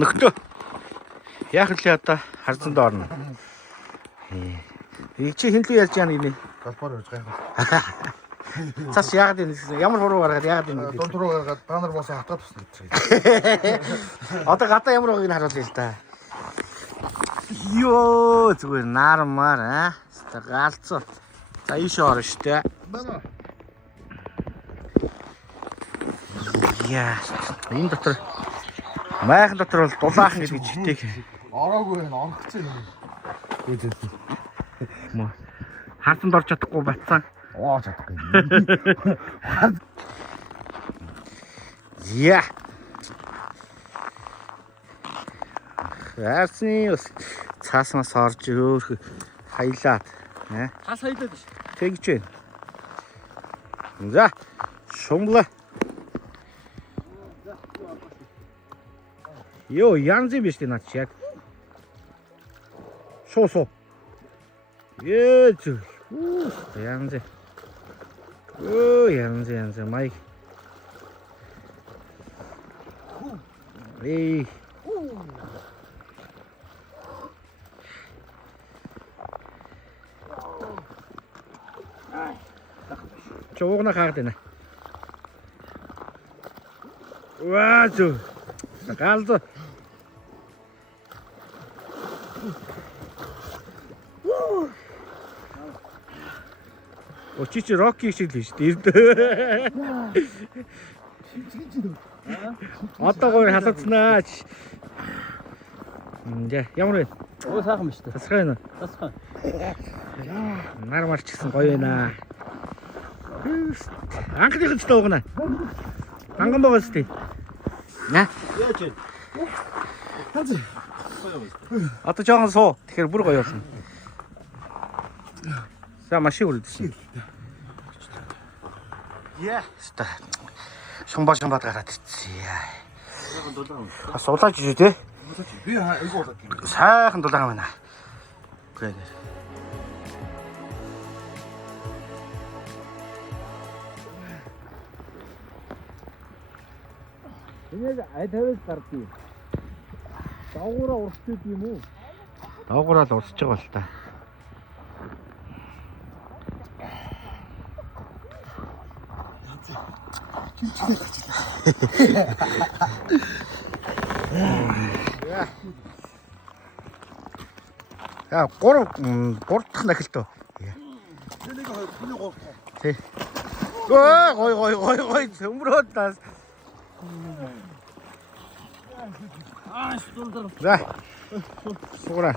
Нөхдөө. Яах вэ одоо харцанд орно. Чи хинлүү ярьж яана гинэ. Галбаар явж гайхав. Цаас яагаад юм бэ? Ямар хуруу гаргаад яагаад юм бэ? Дунд руу гаргаад та нар босоо хатгаад тусна гэж. Одоо гадаа ямар байгааг нь харуулъя л да. Йоо зүгээр нармаар аа. Галцуу. За ийш орно штэ. Бана. Яа. Энэ дотор майхан дотор бол дулаахан гэж хитээг. Ороогүй байна, орохцсон юм. Үгүй. Хартанд орж чадахгүй батсан. Оо чадахгүй. Яа. Харсны ус цааснаас орж өөр хаялаад. Тас хаялаад ш. Тэгж байна. За. Шумлаа. Йоо, янз юм биш тий над чи яг. Шуу. Ээж. Янз. Янз май. Эй. Чуугна хаад байна. Ваа зөө. Галзуу. Очиж Рокки шиг л шүү дээ. Одоо гоё халацнаа. Ямар вэ? Өө сайхан биш үү? Тасгай нэ. Тасхан. Нар марч гисэн гоё байна. Анхныхын ч дуугна. Ханган байгаас тий. Наа. Яаж вэ? Одоо жоохон суу. Тэгэхээр бүр гоё болсон. За машин үлдсэн. Яа, ста. Шумбаа гараад ирсэн. Бас улааж шүү те. Би айгуу болоод юм. Сайхан дулаан байна. Үгүй ээ. Энийг айдавал гардыг. Доогуура урсдаг юм уу? Доогууraa л урсж байгаа бол та. Яа, гурав дахь нахилтоо. Тэнийг гоо. Тий. Гой цөмрөөд тас. Стулдар. За. Суура.